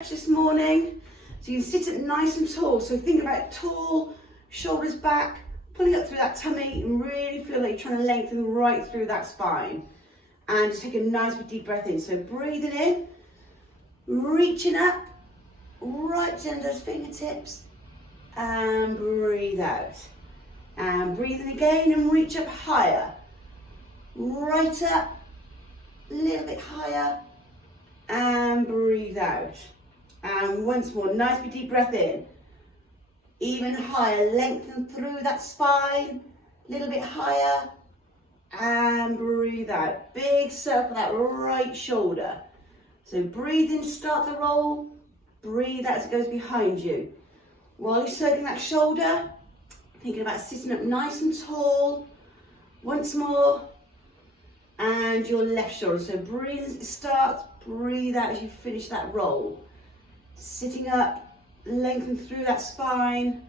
This morning, so you can sit it nice and tall. So think about tall, shoulders back, pulling up through that tummy and really feel like you're trying to lengthen right through that spine. And just take a nice deep breath in. So breathing in, reaching up, right to those fingertips, and breathe out. And breathing again and reach up higher, right up, a little bit higher, and breathe out. And once more, nice big deep breath in. Even higher, lengthen through that spine, a little bit higher, and breathe out. Big circle that right shoulder. So breathe in, start the roll, breathe out as it goes behind you. While you're circling that shoulder, thinking about sitting up nice and tall. Once more, and your left shoulder. So breathe as it starts, breathe out as you finish that roll. Sitting up, lengthen through that spine,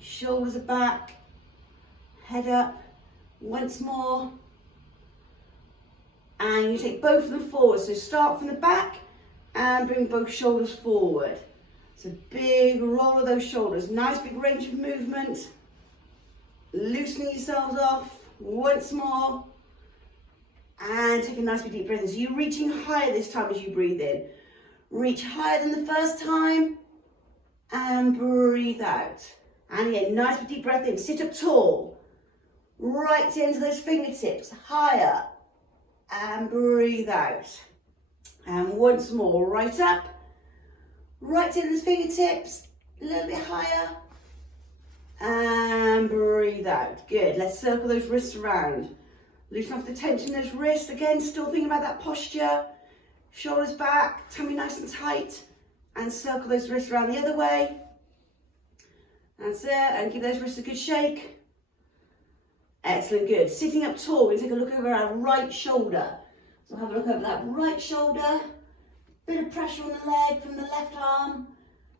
shoulders are back, head up, once more. And you take both of them forward. So start from the back and bring both shoulders forward. So big roll of those shoulders, nice big range of movement. Loosening yourselves off, once more. And take a nice big deep breath in. So you're reaching higher this time as you breathe in. Reach higher than the first time and breathe out. And again, nice big deep breath in. Sit up tall. Right into those fingertips, higher, and breathe out. And once more, right up, right into those fingertips, a little bit higher, and breathe out. Good. Let's circle those wrists around. Loosen off the tension in those wrists. Again, still thinking about that posture. Shoulders back, tummy nice and tight, and circle those wrists around the other way. That's it, and give those wrists a good shake. Excellent, good. Sitting up tall, we take a look over our right shoulder. So have a look over that right shoulder. Bit of pressure on the leg from the left arm.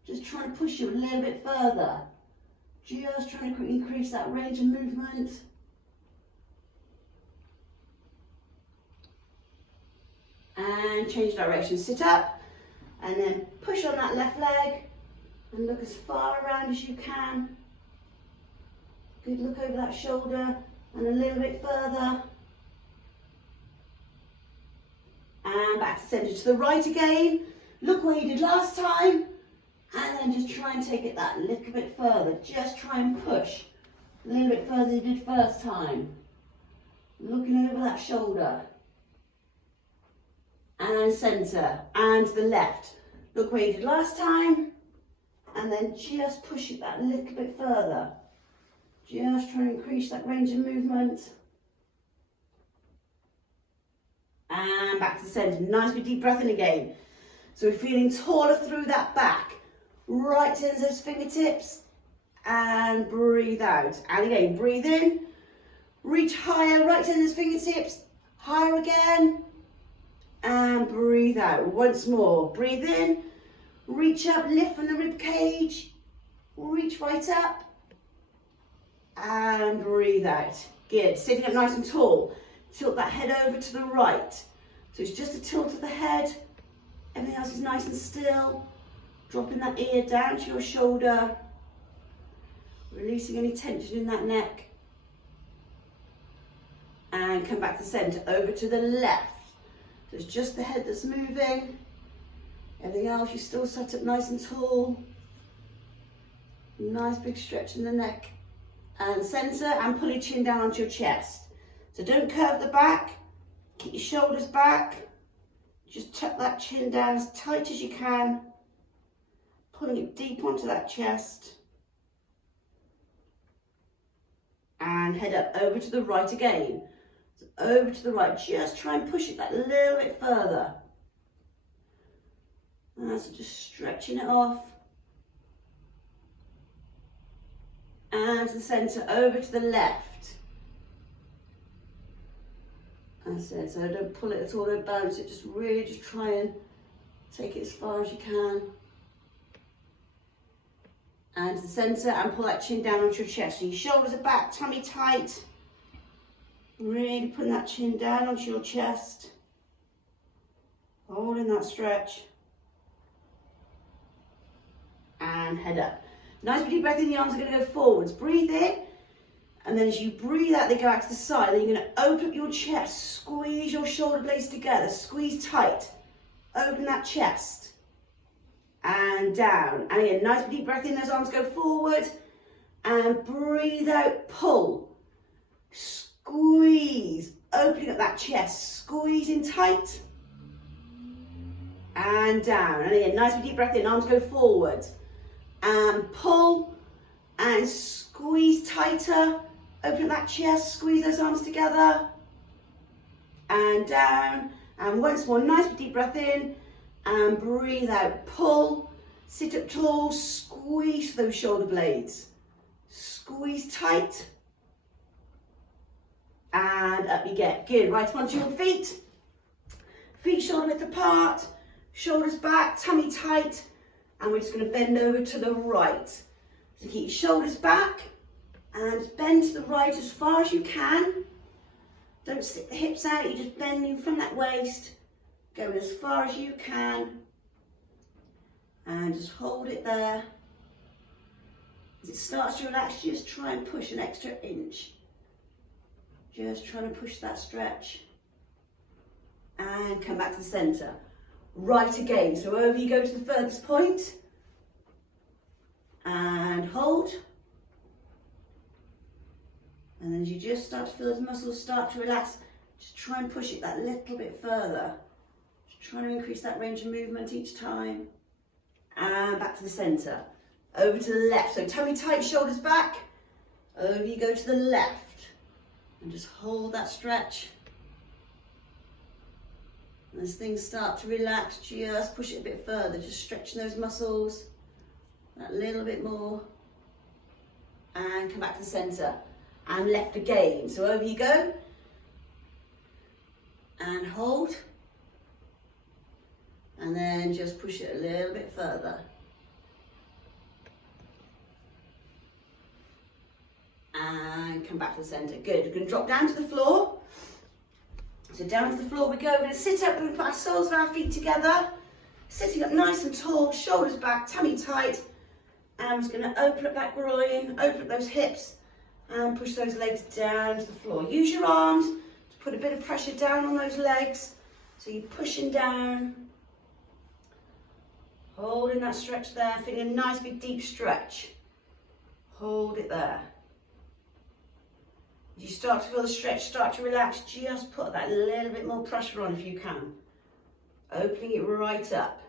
Just trying to push you a little bit further. Just trying to increase that range of movement. And change direction, sit up and then push on that left leg and look as far around as you can. Good, look over that shoulder and a little bit further. And back to centre to the right again. Look where you did last time and then just try and take it that little bit further. Just try and push a little bit further than you did first time. Looking over that shoulder. And centre, and to the left. Look where you did last time, and then just push it that little bit further. Just try and increase that range of movement. And back to centre, nice big deep breath in again. So we're feeling taller through that back. Right into those fingertips, and breathe out. And again, breathe in, reach higher, right into those fingertips, higher again. And breathe out. Once more. Breathe in. Reach up, lift from the rib cage. Reach right up. And breathe out. Good. Sitting up nice and tall. Tilt that head over to the right. So it's just a tilt of the head. Everything else is nice and still. Dropping that ear down to your shoulder. Releasing any tension in that neck. And come back to centre. Over to the left. So it's just the head that's moving. Everything else, you still sat up nice and tall. Nice big stretch in the neck. And centre and pull your chin down onto your chest. So don't curve the back. Keep your shoulders back. Just tuck that chin down as tight as you can. Pulling it deep onto that chest. And head up over to the right again. So over to the right, just try and push it that little bit further. And so just stretching it off. And to the centre, over to the left. That's it, so don't pull it at all, don't bounce it, just really just try and take it as far as you can. And to the centre, and pull that chin down onto your chest. So your shoulders are back, tummy tight. Really putting that chin down onto your chest. Holding that stretch. and head up. Nice deep breath in, the arms are going to go forwards. Breathe in, and then as you breathe out, they go out to the side. Then you're going to open up your chest, squeeze your shoulder blades together, squeeze tight. Open that chest, and down. And again, nice deep breath in, those arms go forward, and breathe out, pull. Squeeze, opening up that chest, squeezing tight, and down. And again, nice deep breath in, arms go forward, and pull, and squeeze tighter, open up that chest, squeeze those arms together, and down. And once more, nice deep breath in, and breathe out, pull, sit up tall, squeeze those shoulder blades, squeeze tight, and up you get. Good, right onto your feet, feet shoulder width apart, shoulders back, tummy tight, and we're just going to bend over to the right. So keep your shoulders back, and bend to the right as far as you can. Don't sit the hips out, you're just bending from that waist, going as far as you can, and just hold it there. As it starts to relax, just try and push an extra inch. Just trying to push that stretch. And come back to the centre. Right again, so over you go to the furthest point. And hold. And then as you just start to feel those muscles start to relax, just try and push it that little bit further. Just trying to increase that range of movement each time. And back to the centre. Over to the left, so tummy tight, shoulders back. Over you go to the left. And just hold that stretch. And as things start to relax, just push it a bit further, just stretching those muscles that little bit more. And come back to the centre. And left again. So over you go. And hold. And then just push it a little bit further. And come back to the centre. Good. We're going to drop down to the floor. So down to the floor we go. We're going to sit up. We're going to put our soles of our feet together. Sitting up nice and tall, shoulders back, tummy tight. And I'm just going to open up that groin, open up those hips, and push those legs down to the floor. Use your arms to put a bit of pressure down on those legs. So you're pushing down. Holding that stretch there, feeling a nice big deep stretch. Hold it there. As you start to feel the stretch start to relax, just put that little bit more pressure on if you can. Opening it right up.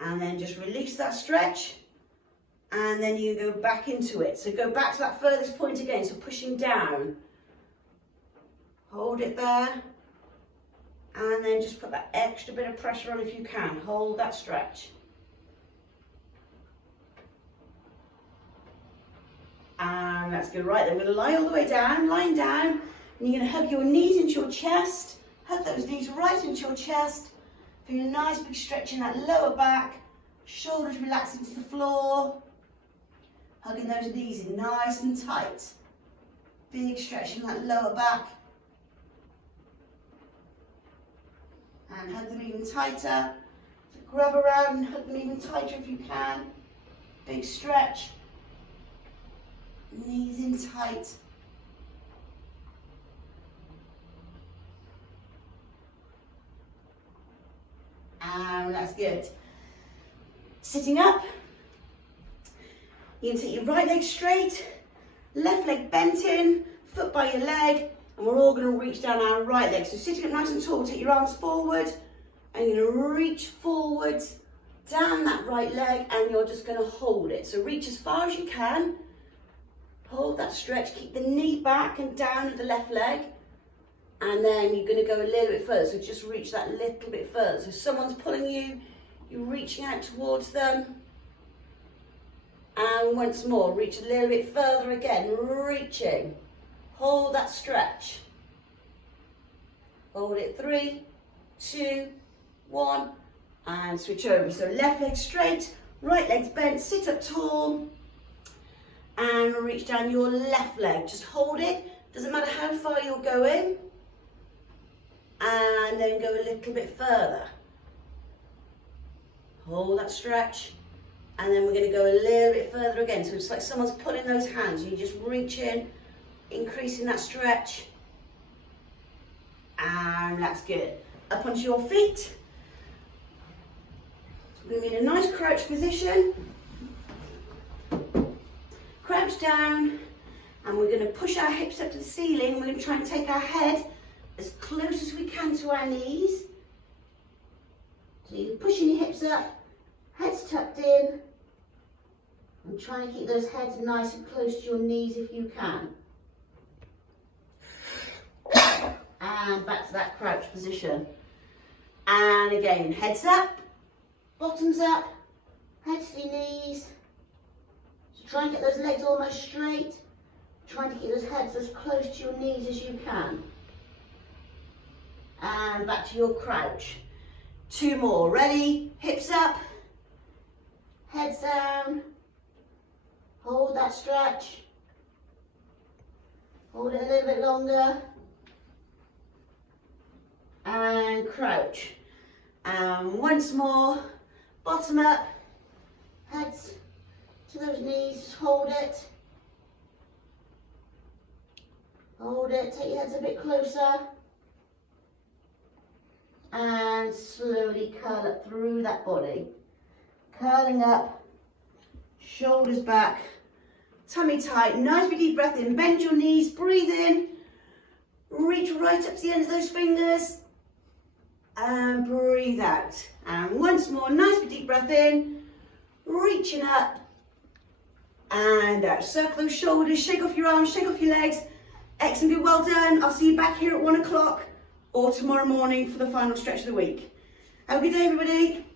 And then just release that stretch. And then you go back into it. So go back to that furthest point again, so pushing down. Hold it there. And then just put that extra bit of pressure on if you can. Hold that stretch. And that's good. Right, then we're going to lie all the way down, lying down. And you're going to hug your knees into your chest. Hug those knees right into your chest. Feel a nice big stretch in that lower back. Shoulders relaxing to the floor. Hugging those knees in nice and tight. Big stretch in that lower back. And hug them even tighter. So grab around and hug them even tighter if you can. Big stretch. Knees in tight. And that's good. Sitting up. You can take your right leg straight, left leg bent in, foot by your leg, and we're all going to reach down our right leg. So sitting up nice and tall, take your arms forward, and you're going to reach forward down that right leg, and you're just going to hold it. So reach as far as you can. Hold that stretch, keep the knee back and down with the left leg. And then you're going to go a little bit further, so just reach that little bit further. So if someone's pulling you, you're reaching out towards them. And once more, reach a little bit further again, reaching. Hold that stretch. Hold it, 3, 2, 1, and switch over. So left leg straight, right leg's bent, sit up tall, and reach down your left leg. Just hold it, doesn't matter how far you're going. And then go a little bit further. hold that stretch, and then we're going to go a little bit further again. So it's like someone's pulling those hands, you just reach in, increasing that stretch, and that's good. Up onto your feet. So we're going to be in a nice crouch position. Crouch down, and we're going to push our hips up to the ceiling. We're going to try and take our head as close as we can to our knees. So you're pushing your hips up, head's tucked in, and trying to keep those heads nice and close to your knees if you can. And back to that crouch position. And again, heads up, bottoms up, head to your knees. So try and get those legs almost straight. Trying to keep those heads as close to your knees as you can. And back to your crouch. 2 more. Ready? Hips up, heads down. Hold that stretch. Hold it a little bit longer. And crouch. And once more, bottom up, heads to those knees, just hold it. Hold it, take your heads a bit closer. And slowly curl up through that body. Curling up, shoulders back, tummy tight, nice big deep breath in, bend your knees, breathe in, reach right up to the ends of those fingers, and breathe out. And once more, nice big deep breath in, reaching up, and out. Circle those shoulders, shake off your arms, shake off your legs. Excellent, good, well done. I'll see you back here at 1 o'clock or tomorrow morning for the final stretch of the week. Have a good day, everybody.